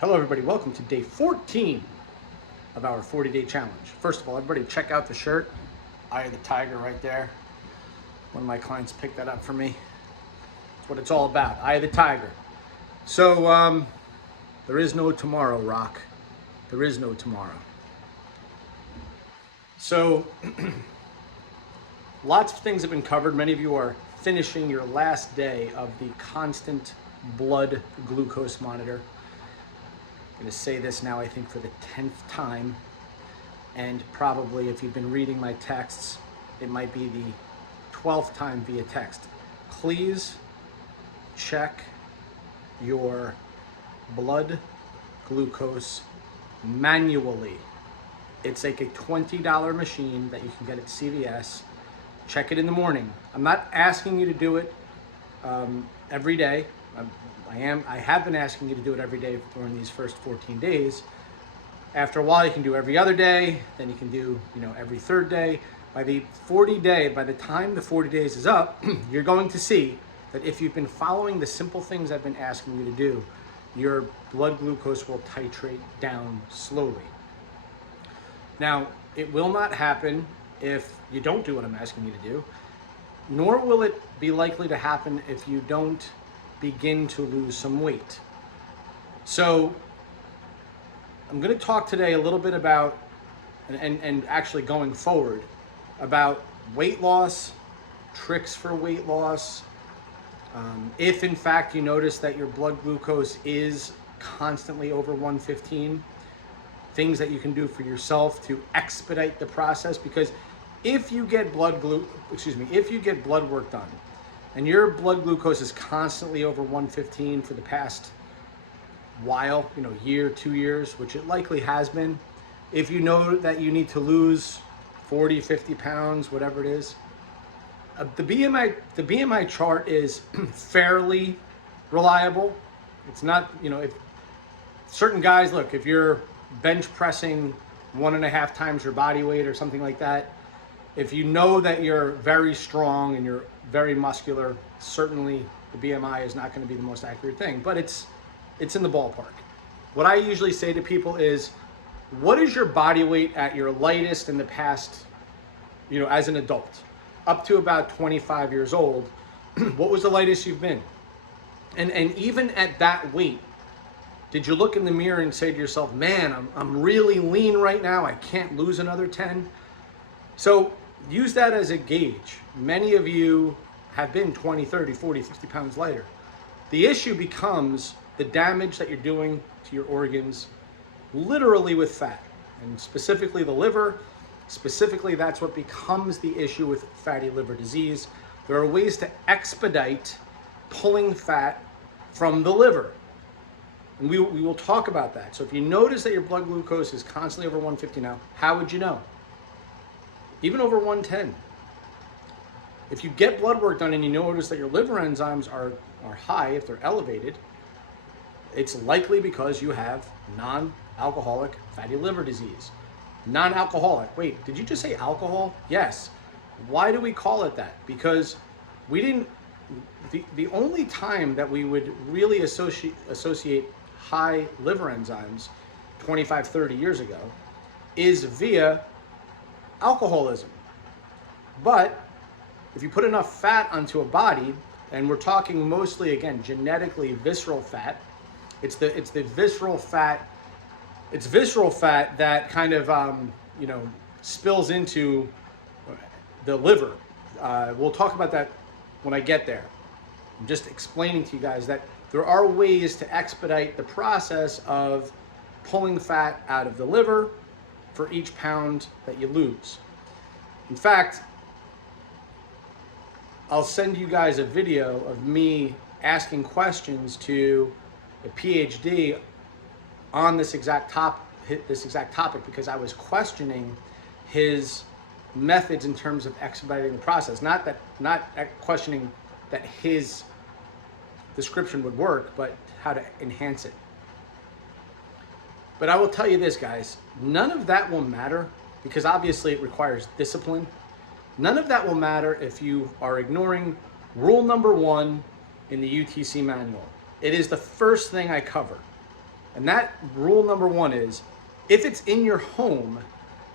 Hello everybody, welcome to day 14 of our 40-day challenge. First of all, everybody check out the shirt, Eye of the Tiger right there. One of my clients picked that up for me. That's what it's all about, Eye of the Tiger. So, there is no tomorrow, Rock. There is no tomorrow. So, lots of things have been covered. Many of you are finishing your last day of the constant blood glucose monitor. I'm going to say this now, I think, for the 10th time, and probably if you've been reading my texts, it might be the 12th time via text. Please check your blood glucose manually. It's like a $20 machine that you can get at CVS. Check it in the morning. I'm not asking you to do it every day. I have been asking you to do it every day during these first 14 days. After a while, you can do every other day. Then you can do, every third day. By the time the 40 days is up, you're going to see that if you've been following the simple things I've been asking you to do, your blood glucose will titrate down slowly. Now, it will not happen if you don't do what I'm asking you to do, nor will it be likely to happen if you don't begin to lose some weight. So I'm going to talk today a little bit about, and actually going forward, about weight loss, tricks for weight loss. If in fact you notice that your blood glucose is constantly over 115, things that you can do for yourself to expedite the process, because if you get blood work done and your blood glucose is constantly over 115 for the past while, year, 2 years, which it likely has been, if you know that you need to lose 40, 50 pounds, whatever it is, the BMI chart is fairly reliable. It's not, if certain guys, look, if you're bench pressing 1.5 times your body weight or something like that, if you know that you're very strong and you're very muscular, certainly the BMI is not going to be the most accurate thing, but it's in the ballpark. What I usually say to people is, what is your body weight at your lightest in the past, as an adult, up to about 25 years old? What was the lightest you've been? And even at that weight, did you look in the mirror and say to yourself, man, I'm really lean right now, I can't lose another 10? So use that as a gauge. Many of you have been 20, 30, 40, 50 pounds lighter. The issue becomes the damage that you're doing to your organs, literally with fat, and specifically the liver. Specifically, that's what becomes the issue with fatty liver disease. There are ways to expedite pulling fat from the liver. And we will talk about that. So if you notice that your blood glucose is constantly over 150 now, how would you know? Even over 110. If you get blood work done and you notice that your liver enzymes are high, if they're elevated, it's likely because you have non-alcoholic fatty liver disease. Non-alcoholic. Wait, did you just say alcohol? Yes. Why do we call it that? Because we didn't, the only time that we would really associate high liver enzymes 25, 30 years ago is via alcoholism. But if you put enough fat onto a body, and we're talking mostly, again, genetically visceral fat, it's the visceral fat, it's visceral fat that kind of spills into the liver. We'll talk about that when I get there. I'm just explaining to you guys that there are ways to expedite the process of pulling fat out of the liver for each pound that you lose. In fact, I'll send you guys a video of me asking questions to a PhD on this exact topic because I was questioning his methods in terms of expediting the process. Not questioning that his description would work, but how to enhance it. But I will tell you this, guys, none of that will matter because obviously it requires discipline. None of that will matter if you are ignoring rule number 1 in the UTC manual. It is the first thing I cover. And that rule number one is, if it's in your home,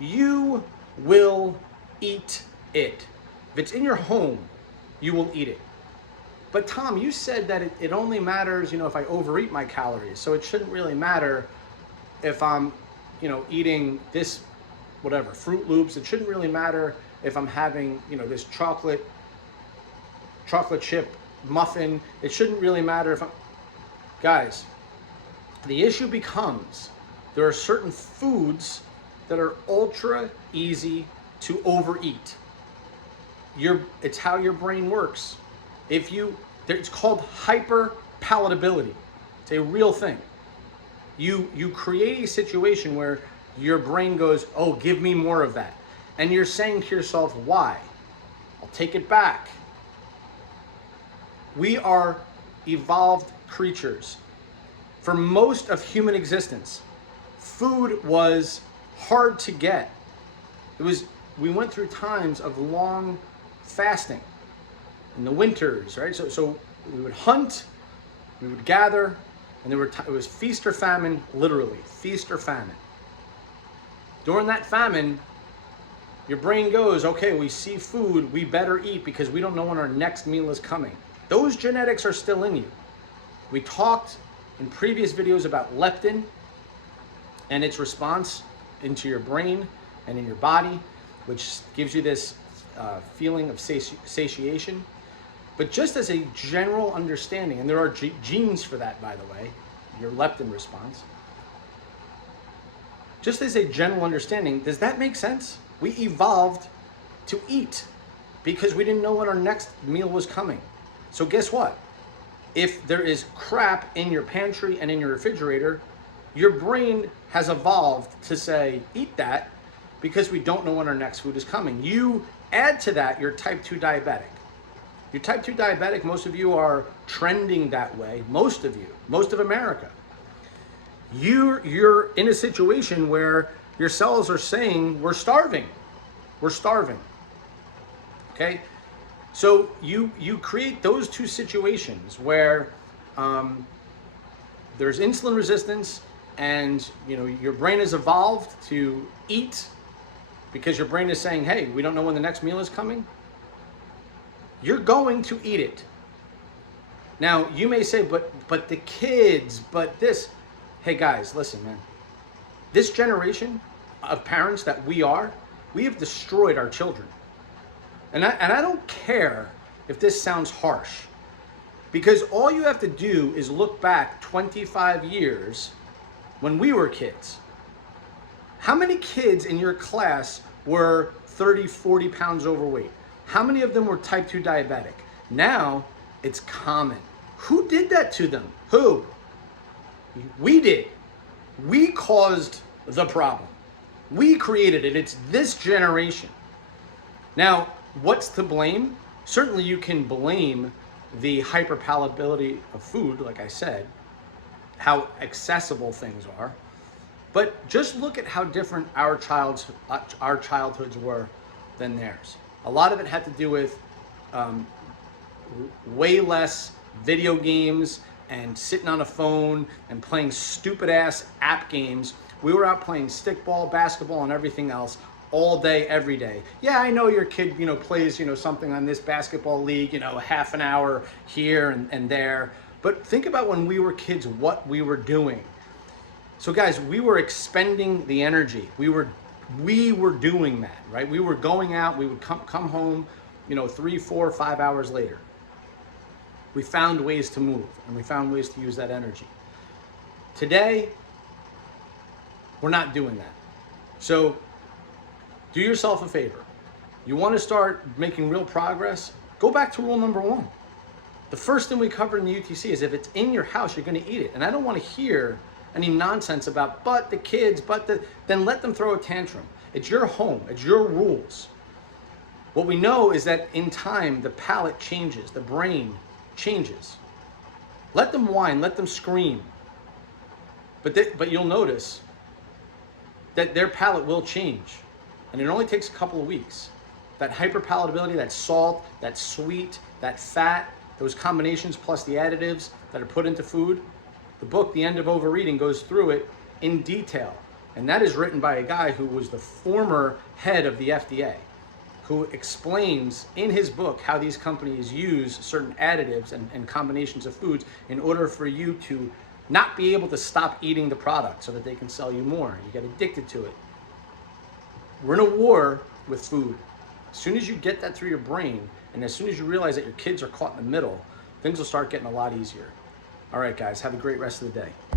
you will eat it. If it's in your home, you will eat it. But Tom, you said that it only matters, if I overeat my calories. So it shouldn't really matter if I'm, eating this, whatever, Fruit Loops. It shouldn't really matter if I'm having, this chocolate chip muffin. It shouldn't really matter if I'm... Guys, the issue becomes there are certain foods that are ultra easy to overeat. It's how your brain works. It's called hyperpalatability. It's a real thing. You create a situation where your brain goes, oh, give me more of that. And you're saying to yourself, why? I'll take it back. We are evolved creatures. For most of human existence, food was hard to get. We went through times of long fasting in the winters, right? So we would hunt, we would gather, and it was feast or famine, literally, feast or famine. During that famine, your brain goes, okay, we see food, we better eat because we don't know when our next meal is coming. Those genetics are still in you. We talked in previous videos about leptin and its response into your brain and in your body, which gives you this feeling of satiation. But just as a general understanding, and there are genes for that, by the way, your leptin response. Just as a general understanding, does that make sense? We evolved to eat because we didn't know when our next meal was coming. So guess what? If there is crap in your pantry and in your refrigerator, your brain has evolved to say, eat that, because we don't know when our next food is coming. You add to that, you're type 2 diabetic. You're type 2 diabetic, most of you are trending that way, most of you, most of America. You're in a situation where your cells are saying, we're starving, okay? So you create those two situations where there's insulin resistance and your brain has evolved to eat because your brain is saying, hey, we don't know when the next meal is coming. You're going to eat it. Now, you may say, but the kids, but this. Hey guys, listen, man. This generation of parents that we have destroyed our children. And I don't care if this sounds harsh, because all you have to do is look back 25 years when we were kids. How many kids in your class were 30, 40 pounds overweight? How many of them were type 2 diabetic? Now it's common. Who did that to them? Who? We did. We caused the problem. We created it. It's this generation. Now, what's to blame? Certainly you can blame the hyperpalatability of food, like I said, how accessible things are. But just look at how different our childhoods were than theirs. A lot of it had to do with way less video games and sitting on a phone and playing stupid ass app games. We were out playing stickball, basketball, and everything else all day, every day. Yeah, I know your kid, plays, something on this basketball league, half an hour here and there. But think about when we were kids, what we were doing. So guys, we were expending the energy. We were doing that, right? We were going out, we would come home, 3, 4, 5 hours later. We found ways to move and we found ways to use that energy. Today, we're not doing that. So do yourself a favor. You want to start making real progress? Go back to rule number 1. The first thing we covered in the UTC is if it's in your house, you're going to eat it. And I don't want to hear any nonsense about, but the kids, then let them throw a tantrum. It's your home, it's your rules. What we know is that in time, the palate changes, the brain changes. Let them whine, let them scream. But you'll notice that their palate will change. And it only takes a couple of weeks. That hyperpalatability, that salt, that sweet, that fat, those combinations plus the additives that are put into food, The book, The End of Overeating, goes through it in detail. And that is written by a guy who was the former head of the FDA, who explains in his book how these companies use certain additives and combinations of foods in order for you to not be able to stop eating the product so that they can sell you more. You get addicted to it. We're in a war with food. As soon as you get that through your brain, and as soon as you realize that your kids are caught in the middle, things will start getting a lot easier. All right, guys, have a great rest of the day.